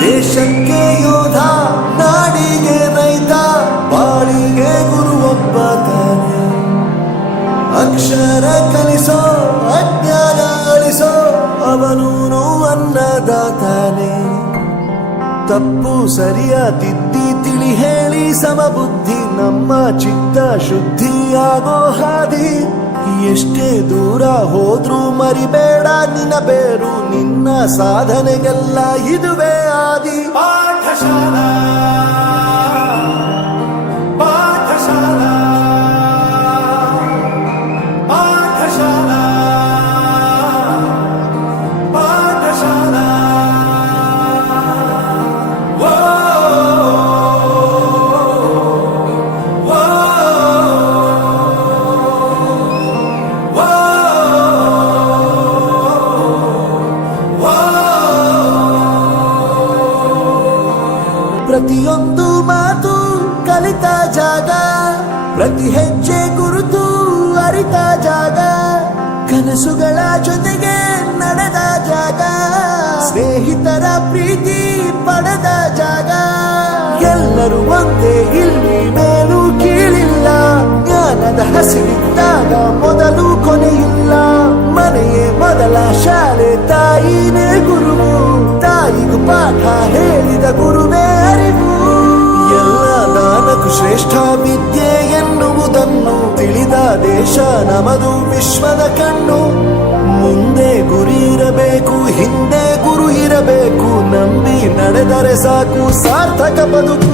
ದೇಶಕ್ಕೆ ಯೋಧ, ನಾಡಿಗೆ ರೈತ, ಬಾಳಿಗೆ ಗುರು ಒಬ್ಬ ತಾನೆ. ಅಕ್ಷರ ಕಲಿಸೋ, ಅಜ್ಞಾನ ಅಳಿಸೋ, ಅವನೂನು ಅನ್ನದಾತಾನೆ. ತಪ್ಪು ಸರಿಯ ತಿದ್ದಿ ತಿಳಿ ಹೇಳಿ ಸಮಬುದ್ಧಿ, ನಮ್ಮ ಚಿತ್ತ ಶುದ್ಧಿಯಾಗೋ ಹಾದಿ. ಎಷ್ಟೇ ದೂರ ಹೋದ್ರೂ ಮರಿಬೇಡ ನಿನ್ನ ಬೇರು, ನಿನ್ನ ಸಾಧನೆಗೆಲ್ಲ ಇದುವೇ ಆದಿ. ಪಾಠಶಾಲಾ ಪಾಠಶಾಲಾ ಪಾಠಶಾಲಾ ಪಾಠಶಾಲಾ. ಪ್ರತಿಯೊಂದು ಮಾತು ಕಲಿತ ಜಾಗ, ಪ್ರತಿ ಹೆಜ್ಜೆ ಗುರುತು ಅರಿತ ಜಾಗ, ಕನಸುಗಳ ಜೊತೆಗೆ ನಡೆದ ಜಾಗ, ಸ್ನೇಹಿತರ ಪ್ರೀತಿ ಪಡೆದ ಜಾಗ. ಎಲ್ಲರೂ ಒಂದೇ, ಇಲ್ಲಿ ಮೇಲೂ ಕೀಳಿಲ್ಲ, ಜ್ಞಾನದ ಹಸಿವಿದ್ದಾಗ ಮೊದಲು ಕೊನೆಯಿಲ್ಲ. ಮನೆಯೇ ಮೊದಲ ಶಾಲೆ, ತಾಯಿನೇ ಗುರುವು, ತಾಯಿಗೂ ಪಾಠ ಹೇಳಿದ ಗುರುವೇ ಅರಿವು. ಎಲ್ಲ ದಾನಕ್ಕೂ ಶ್ರೇಷ್ಠ ವಿದ್ಯೆ ಎನ್ನುವುದನ್ನು ತಿಳಿದ ದೇಶ ನಮದು, ವಿಶ್ವದ ಕಣ್ಣು. ಮುಂದೆ ಗುರಿ ಇರಬೇಕು, ಹಿಂದೆ ಗುರು ಇರಬೇಕು, ನಂಬಿ ನಡೆದರೆ ಸಾಕು ಸಾರ್ಥಕ ಬದುಕು.